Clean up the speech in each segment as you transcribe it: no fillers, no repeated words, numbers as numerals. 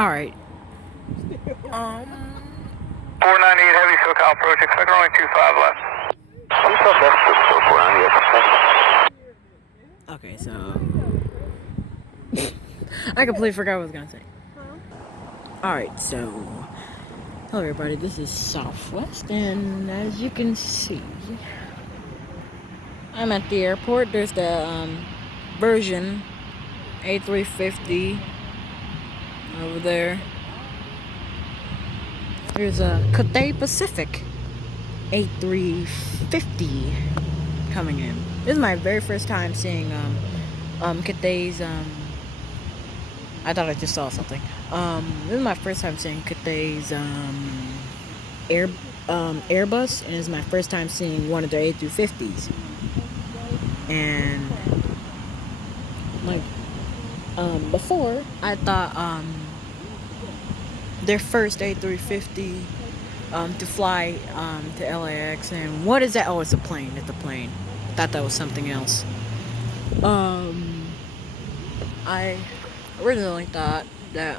Alright. 498 heavy SoCal approach, expect only 25 left. Okay, so I completely forgot what I was gonna say. Alright, so hello everybody, this is Southwest, and as you can see, I'm at the airport. There's the version A350 over there. There's a Cathay Pacific A350 coming in. This is my very first time seeing Cathay's I thought I just saw something. This is my first time seeing Cathay's Airbus, and it's my first time seeing one of their A350s. And like before, I thought their first A350 to fly to LAX, and what is that? Oh, it's a plane. It's a plane. I thought that was something else. I originally thought that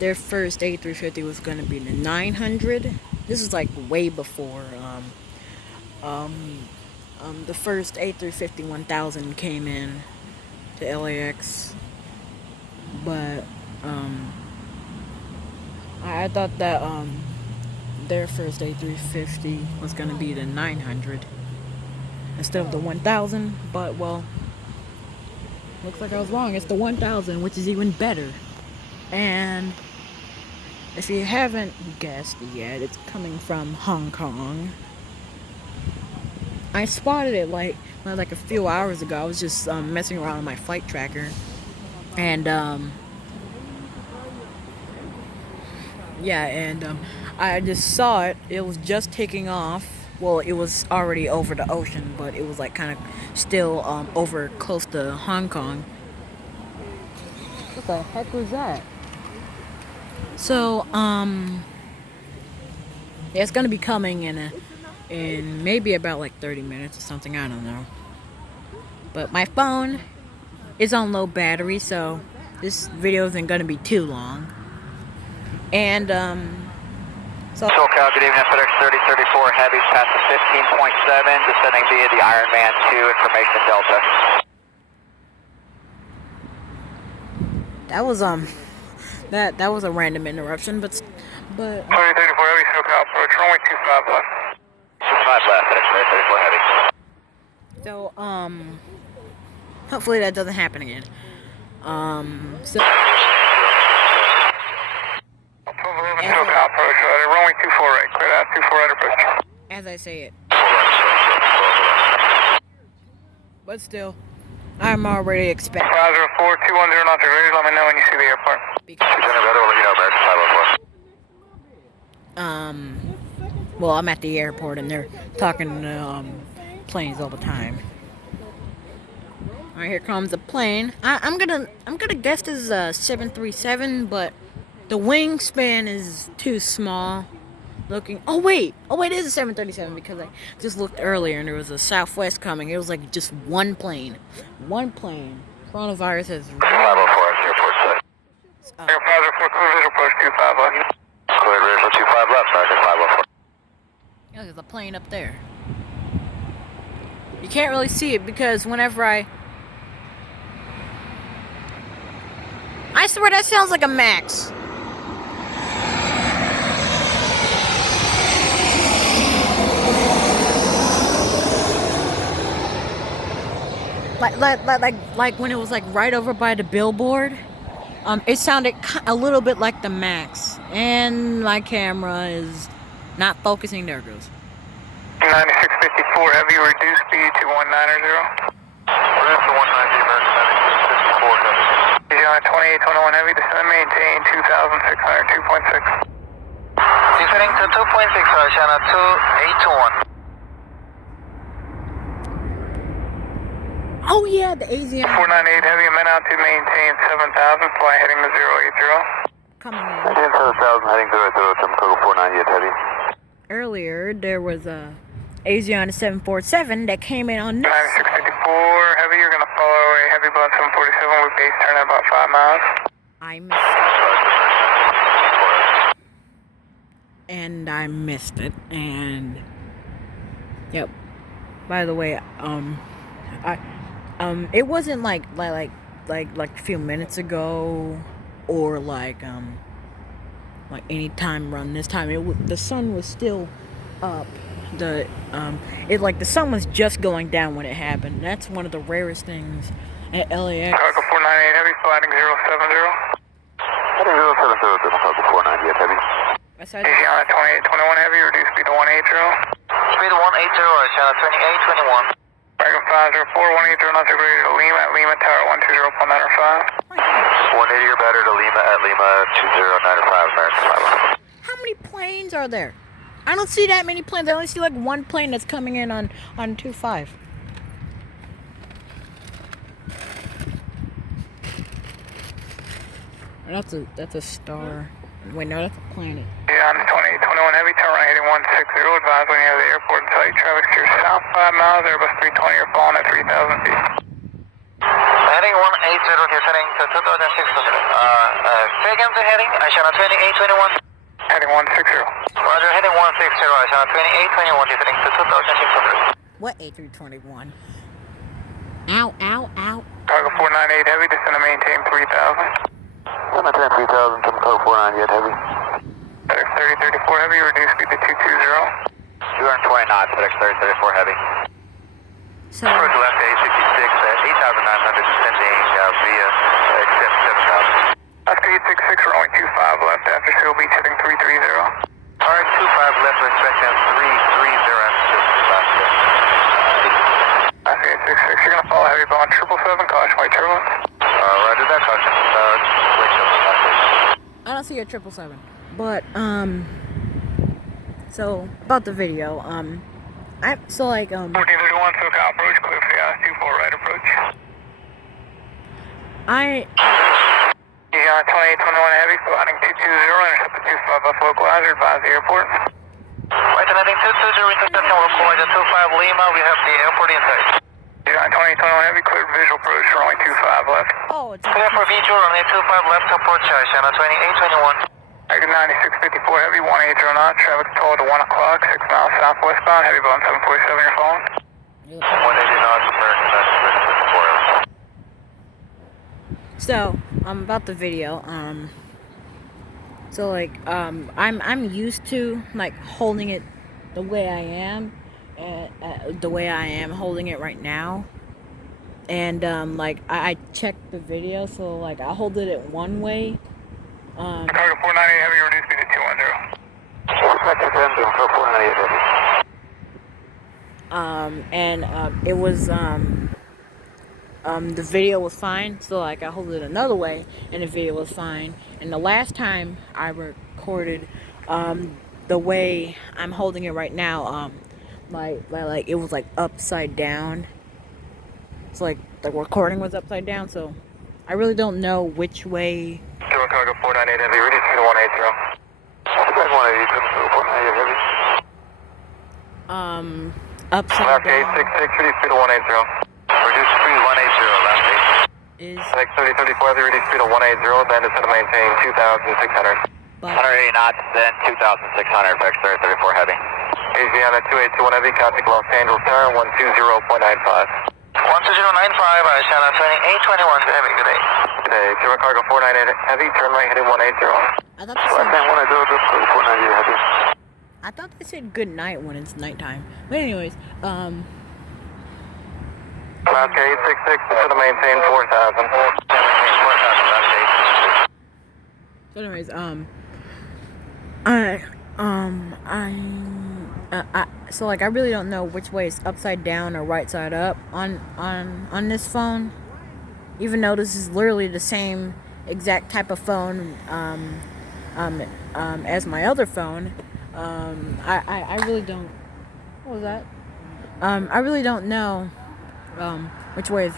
their first A350 was going to be the 900. This is like way before the first A350 1000 came in to LAX, but I thought that their first A350 was going to be the 900 instead of the 1000, but well, looks like I was wrong. It's the 1000, which is even better. And if you haven't guessed yet, it's coming from Hong Kong. I spotted it like a few hours ago. I was just messing around with my flight tracker, and I just saw it. It was just taking off. Well, it was already over the ocean, but it was like kind of still over close to Hong Kong. What the heck was that? So yeah, it's gonna be coming in maybe about like 30 minutes or something. I don't know. But my phone is on low battery, so this video isn't gonna be too long. And so SoCal, good evening, FedEx 3034 Heavy, past the 15.7, descending via the Ironman 2, information Delta. that was that was a random interruption, but 3034 Heavy, SoCal approach, runway 25 left. 25 left, FedEx 3034 Heavy. so hopefully that doesn't happen again. So SoCal approach, runway 24 right, clear out 24 right approach. as I say it, but still, I'm already expecting. 504 210 knots, ready, let me know when you see the airport. Well, I'm at the airport and they're talking to planes all the time. All right, here comes a plane. I'm gonna guess this is a 737, but the wingspan is too small. Looking. Oh wait, it is a 737 because I just looked earlier and there was a Southwest coming. It was like just one plane. Coronavirus has. 504, airport side. 504, clear visual approach 25 left. Clear visual 25 left, Sergeant 504. Yeah, there's a plane up there. You can't really see it because whenever I swear that sounds like a Max. Like when it was like right over by the billboard, it sounded a little bit like the Max, and my camera is not focusing. There it goes. 9654 heavy, reduce speed to 190. Reduce to 190, American 9654 heavy. He's on 2821 heavy, descend and maintain 2600, 2.6. Descending to 2.6, China 2821. Oh yeah, the Asian. 498 heavy, men out to maintain 7000, fly heading to 080. Coming in. Maintain 7000, heading 080, Togo 498 heavy. Earlier, there was a Asian 747 that came in on this 9654 heavy, you're gonna fall away, heavy blood 747 with base turn at about 5 miles. I missed it. And I missed it. And yep. By the way, it wasn't like a few minutes ago, or like any time around this time. The sun was still up. The sun was just going down when it happened. That's one of the rarest things at LAX. Cargo 498 heavy, sliding 070. Heading 070, Cargo 498 heavy. Easy on a 2821 heavy, reduce speed to 180. Speed 180, channel 2821. Dragon 504, 180, not to grade to Lima at Lima Tower 120.905. 180 or better to Lima at Lima 2095, How many planes are there? I don't see that many planes. I only see like one plane that's coming in on 25. That's a star. Wait, no, that's a planet. Yeah, on 2821 heavy, turn right heading 160. Advise when you have the airport in sight. Traffic steers south 5 miles, Airbus 320, you're falling at 3,000 feet. Heading 180, descending to 2,600. Second to heading, channel 2821. Heading 160. Roger, heading 160, channel 2821, descending to 2,600. What A321? Ow, ow, ow. Cargo 498 heavy, descend and maintain 3,000. Maintain 3,000, Cargo 498 heavy. FedEx 3034 heavy, reduce speed to 220. 220 knots, FedEx 3034 heavy. So, Approach left to 866 at 8,900, descending via except 7,000. Oscar 866, runway 25 left, after Seal Beach heading 330. Alright, 25 left, expecting 330 after last step. Oscar 866, you're going to follow heavy bond 777, caution white turbulence. Roger that, caution. Wait till the last station. I don't see a 777. But, so, about the video, 1431, SoCal approach, clear for the IS-24 right approach. Easy on 2821 heavy, flying 220, intercept the 25 Buffalo Equalizer, advise the airport. Right, heading 220, intercepting required at 25 Lima, we have the airport in sight. Easy on 2821 heavy, cleared visual approach, runway 25 left. oh, it's Clear for visual, runway 25 left, approach, channel 2821. Exit 9654 heavy, 180 knots, traffic total to 1 o'clock, 6 miles southwestbound, heavy bond 747, you're following. 180 knots, American 9654. So, about the video, so like, I'm used to like holding it the way I am, holding it right now, and like I checked the video, so like I hold it at one way. Cargo 498 heavy, reduce speed to 210. Cargo 498 heavy. And it was the video was fine, so like I hold it another way and the video was fine. And the last time I recorded the way I'm holding it right now, like it was like upside down. It's like the recording was upside down, so I really don't know which way. Cargo 498 heavy, reduce speed to 180. Cargo 498 heavy. Upside Left down 866, reduce speed to 180. Reduce speed 180, last 8. is, FedEx 3034 heavy, reduce speed to 180, then descend to maintain 2,600. but 180 knots, then 2,600, FedEx 3034 heavy. Easy on a 2821 heavy, contact Los Angeles Tower 120.95. 12095, channel 2821 heavy, good day. Good day, Zero Cargo 498 heavy, turn right heading 180. I thought they said, 498 heavy. I thought they said good night when it's nighttime. But anyways, Alaska 866, descend to maintain 4,000. so anyways, so like I really don't know which way is upside down or right side up on this phone, even though this is literally the same exact type of phone as my other phone. I really don't. What was that? I really don't know which way is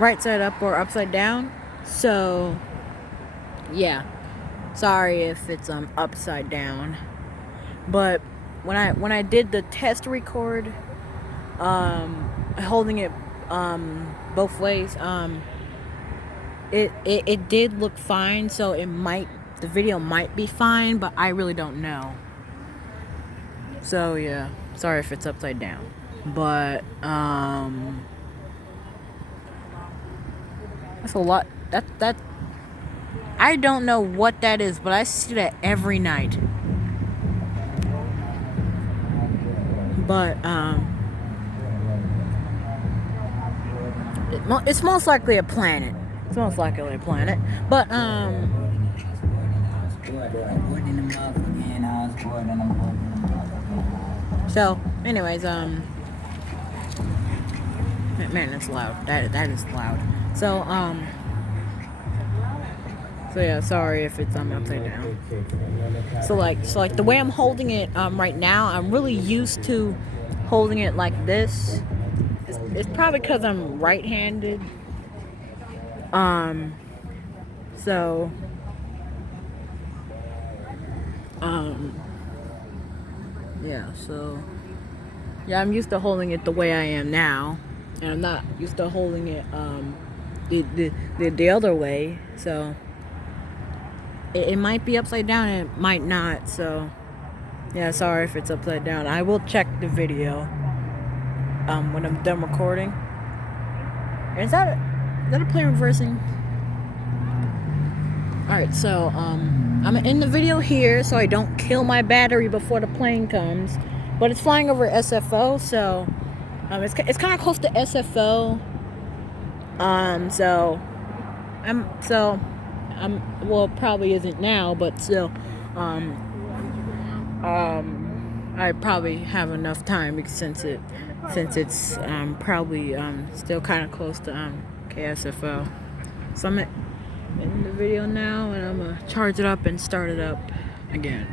right side up or upside down. So yeah, sorry if it's upside down. But when I did the test record, holding it both ways. It did look fine, so the video might be fine, but I really don't know. So yeah, sorry if it's upside down. But that's a lot. That I don't know what that is, but I see that every night. But it's most likely a planet. It's most likely a planet. But so anyways, man, it's loud. That is loud. So yeah, sorry if it's upside down. So like the way I'm holding it right now, I'm really used to holding it like this. It's probably because I'm right-handed. So yeah, so yeah, I'm used to holding it the way I am now, and I'm not used to holding it the other way. So it might be upside down and it might not. So yeah, sorry if it's upside down. I will check the video when I'm done recording. Is that a plane reversing? Alright, so I'm in the video here so I don't kill my battery before the plane comes. But it's flying over SFO, so it's kind of close to SFO. Well, it probably isn't now, but still I probably have enough time because since it's probably still kind of close to KSFO. So I'm in the video now, and I'm gonna charge it up and start it up again.